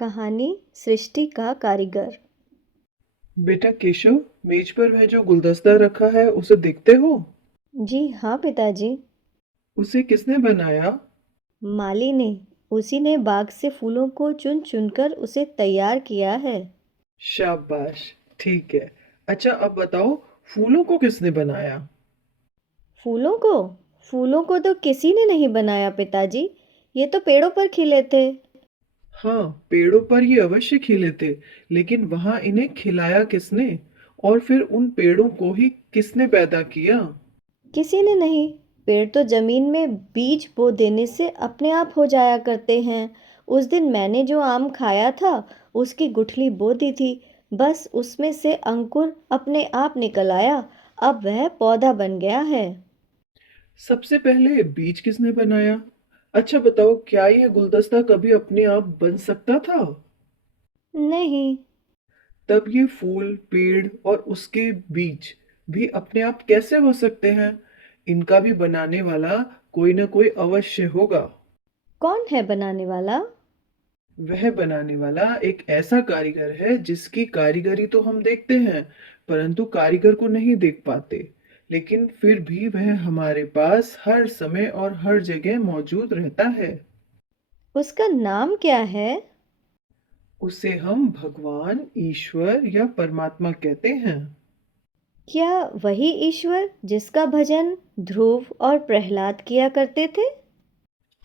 कहानी सृष्टि का कारीगर। बेटा केशव, मेज पर वह जो गुलदस्ता रखा है उसे देखते हो? जी हाँ पिताजी। उसे किसने बनाया? माली ने। उसी ने बाग से फूलों को चुन चुनकर उसे तैयार किया है। शाबाश। ठीक है। अच्छा, अब बताओ, फूलों को किसने बनाया? फूलों को फूलों को तो किसी ने नहीं बनाया पिताजी। ये तो पेड़ों पर खिले थे। हाँ, पेड़ों पर ये अवश्य खिले थे, लेकिन वहां इन्हें खिलाया किसने? और फिर उन पेड़ों को ही किसने पैदा किया? किसी ने नहीं। पेड़ तो जमीन में बीज बो देने से अपने आप हो जाया करते हैं। उस दिन मैंने जो आम खाया था उसकी गुठली बो दी थी। बस उसमें से अंकुर अपने आप निकल आया। अब वह पौधा बन गया है। सबसे पहले बीज किसने बनाया? अच्छा बताओ, क्या यह गुलदस्ता कभी अपने आप बन सकता था? नहीं। तब ये फूल, पेड़ और उसके बीज भी अपने आप कैसे हो सकते हैं? इनका भी बनाने वाला कोई ना कोई अवश्य होगा। कौन है बनाने वाला? वह बनाने वाला एक ऐसा कारीगर है जिसकी कारीगरी तो हम देखते हैं, परंतु कारीगर को नहीं देख पाते। लेकिन फिर भी वह हमारे पास हर समय और हर जगह मौजूद रहता है। उसका नाम क्या है? उसे हम भगवान, ईश्वर या परमात्मा कहते हैं। क्या वही ईश्वर जिसका भजन ध्रुव और प्रहलाद किया करते थे?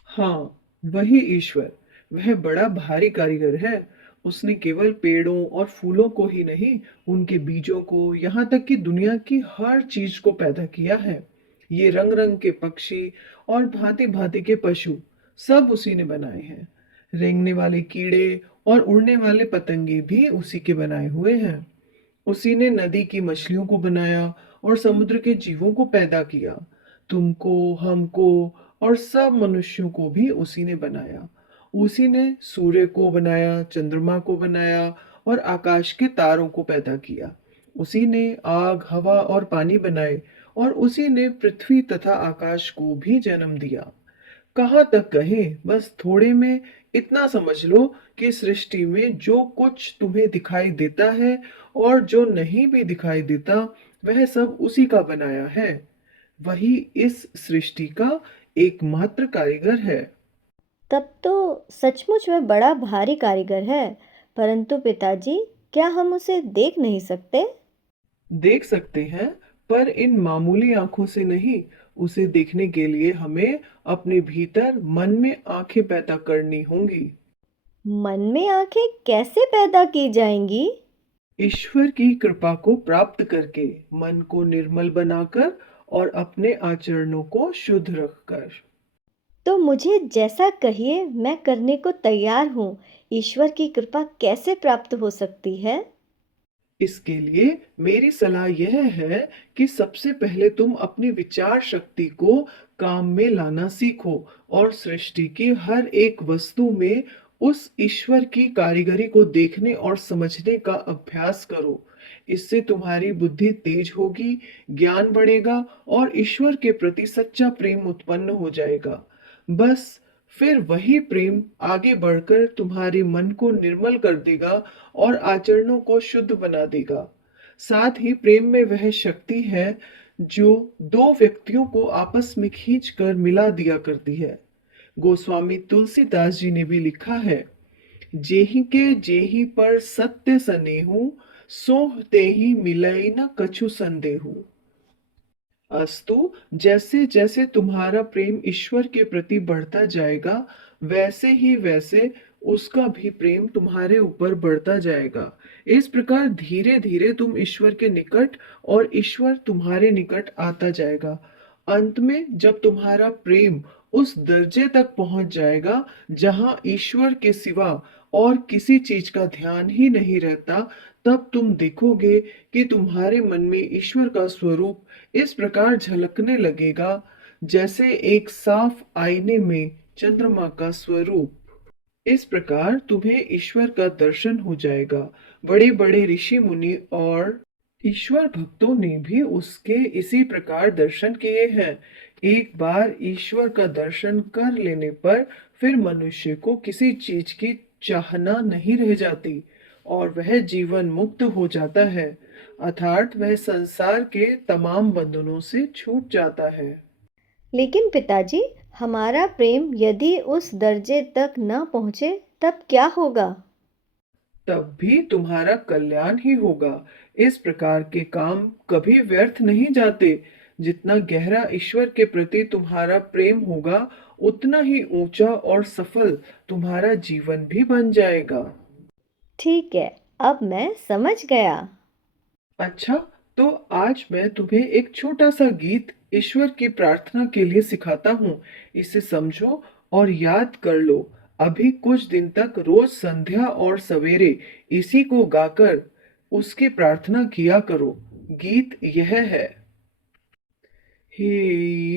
हाँ, वही ईश्वर। वह बड़ा भारी कारीगर है। उसने केवल पेड़ों और फूलों को ही नहीं, उनके बीजों को, यहाँ तक कि दुनिया की हर चीज को पैदा किया है। ये रंग रंग के पक्षी और भांति भांति के पशु सब उसी ने बनाए हैं। रेंगने वाले कीड़े और उड़ने वाले पतंगे भी उसी के बनाए हुए हैं। उसी ने नदी की मछलियों को बनाया और समुद्र के जीवों को पैदा किया। तुमको, हमको और सब मनुष्यों को भी उसी ने बनाया। उसी ने सूर्य को बनाया, चंद्रमा को बनाया और आकाश के तारों को पैदा किया। उसी ने आग, हवा और पानी बनाए और उसी ने पृथ्वी तथा आकाश को भी जन्म दिया। कहाँ तक कहें, बस थोड़े में इतना समझ लो कि सृष्टि में जो कुछ तुम्हें दिखाई देता है और जो नहीं भी दिखाई देता, वह सब उसी का बनाया है। वही इस सृष्टि का एकमात्र कारीगर है। तब तो सचमुच वह बड़ा भारी कारीगर है। परंतु पिताजी, क्या हम उसे देख नहीं सकते? देख सकते हैं, पर इन मामूली आंखों से नहीं। उसे देखने के लिए हमें अपने भीतर मन में आंखें पैदा करनी होंगी। मन में आंखें कैसे पैदा की जाएंगी? ईश्वर की कृपा को प्राप्त करके, मन को निर्मल बनाकर और अपने आचरणों को शुद्ध रखकर। तो मुझे जैसा कहिए मैं करने को तैयार हूँ। ईश्वर की कृपा कैसे प्राप्त हो सकती है? इसके लिए मेरी सलाह यह है कि सबसे पहले तुम अपनी विचार शक्ति को काम में लाना सीखो और सृष्टि की हर एक वस्तु में उस ईश्वर की कारीगरी को देखने और समझने का अभ्यास करो। इससे तुम्हारी बुद्धि तेज होगी, ज्ञान बढ़ेगा और ईश्वर के प्रति सच्चा प्रेम उत्पन्न हो जाएगा। बस फिर वही प्रेम आगे बढ़कर तुम्हारे मन को निर्मल कर देगा और आचरणों को शुद्ध बना देगा। साथ ही प्रेम में वह शक्ति है जो दो व्यक्तियों को आपस में खींच कर मिला दिया करती है। गोस्वामी तुलसीदास जी ने भी लिखा है, जेहि के जेहि पर सत्य सनेहु, सोह तेहि मिलई न कछु संदेहु। अस्तु, जैसे जैसे तुम्हारा प्रेम ईश्वर के प्रति बढ़ता जाएगा, वैसे ही वैसे उसका भी प्रेम तुम्हारे ऊपर बढ़ता जाएगा। इस प्रकार धीरे धीरे तुम ईश्वर के निकट और ईश्वर तुम्हारे निकट आता जाएगा। अंत में जब तुम्हारा प्रेम उस दर्जे तक पहुंच जाएगा जहां ईश्वर के सिवा और किसी चीज का ध्यान ही नहीं रहता, तब तुम देखोगे कि तुम्हारे मन में ईश्वर का स्वरूप इस प्रकार झलकने लगेगा जैसे एक साफ आईने में चंद्रमा का स्वरूप। इस प्रकार तुम्हें ईश्वर का दर्शन हो जाएगा। बड़े बड़े ऋषि मुनि और ईश्वर भक्तों ने भी उसके इसी प्रकार दर्शन किए हैं। एक बार ईश्वर का दर्शन कर लेने पर फिर मनुष्य को किसी चीज की चाहना नहीं रह जाती और वह जीवन मुक्त हो जाता है, अर्थात वह संसार के तमाम बंधनों से छूट जाता है। लेकिन पिताजी, हमारा प्रेम यदि उस दर्जे तक न पहुँचे तब क्या होगा? तब भी तुम्हारा कल्याण ही होगा। इस प्रकार के काम कभी व्यर्थ नहीं जाते। जितना गहरा ईश्वर के प्रति तुम्हारा प्रेम होगा, उतना ही ऊंचा और सफल तुम्हारा जीवन भी बन जाएगा। ठीक है, अब मैं समझ गया। अच्छा, तो आज मैं तुम्हें एक छोटा सा गीत ईश्वर की प्रार्थना के लिए सिखाता हूँ। इसे समझो और याद कर लो। अभी कुछ दिन तक रोज संध्या और सवेरे इसी को गाकर उसकी प्रार्थना किया करो। गीत यह है। हे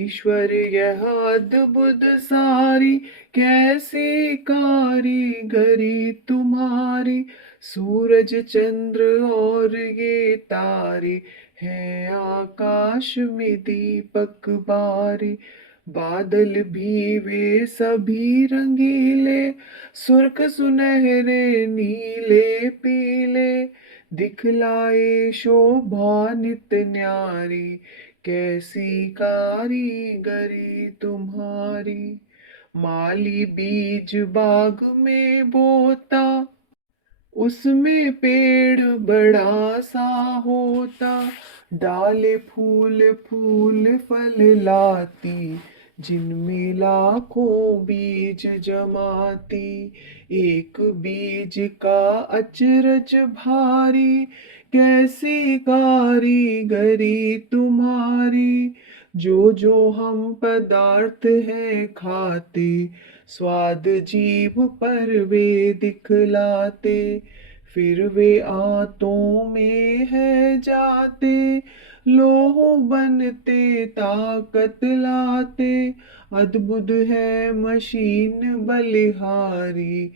ईश्वर, यह अद्भुत सारी कैसी कारीगरी तुम्हारी। सूरज चंद्र और ये तारे हैं आकाश में दीपक बारी। बादल भी वे सभी रंगीले, सुर्ख सुनहरे नीले पीले। दिखलाए शोभा नित न्यारी, कैसी कारीगरी तुम्हारी। माली बीज बाग में बोता, उसमें पेड़ बड़ा सा होता। डाले फूल फूल फल लाती, जिनमें लाखों बीज जमाती। एक बीज का अचरज भारी, कैसी कारीगरी तुम्हारी। जो हम पदार्थ हैं खाते, स्वाद जीभ पर वे दिखलाते। फिर वे आंतों में है जाते, लोह बनते ताकत लाते। अद्भुत है मशीन बलिहारी,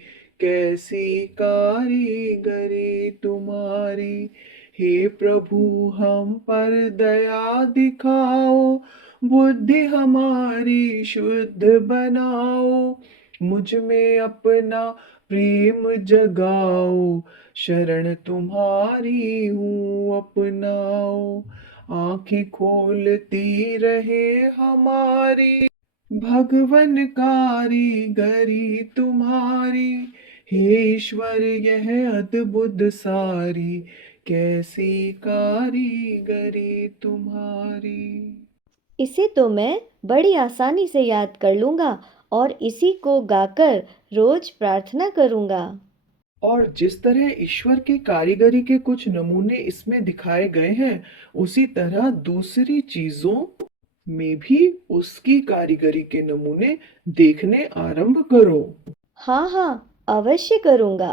कैसी कारीगरी तुम्हारी। हे प्रभु, हम पर दया दिखाओ, बुद्धि हमारी शुद्ध बनाओ। मुझ में अपना प्रेम जगाओ, शरण तुम्हारी हूँ अपनाओ। आँखें खोलती रहे हमारी, भगवन कारीगरी तुम्हारी। हे ईश्वर, यह अद्भुत सारी कैसी कारीगरी तुम्हारी। इसे तो मैं बड़ी आसानी से याद कर लूँगा और इसी को गाकर रोज प्रार्थना करूँगा। और जिस तरह ईश्वर की कारीगरी के कुछ नमूने इसमें दिखाए गए हैं, उसी तरह दूसरी चीजों में भी उसकी कारीगरी के नमूने देखने आरंभ करो। हाँ हाँ, अवश्य करूँगा।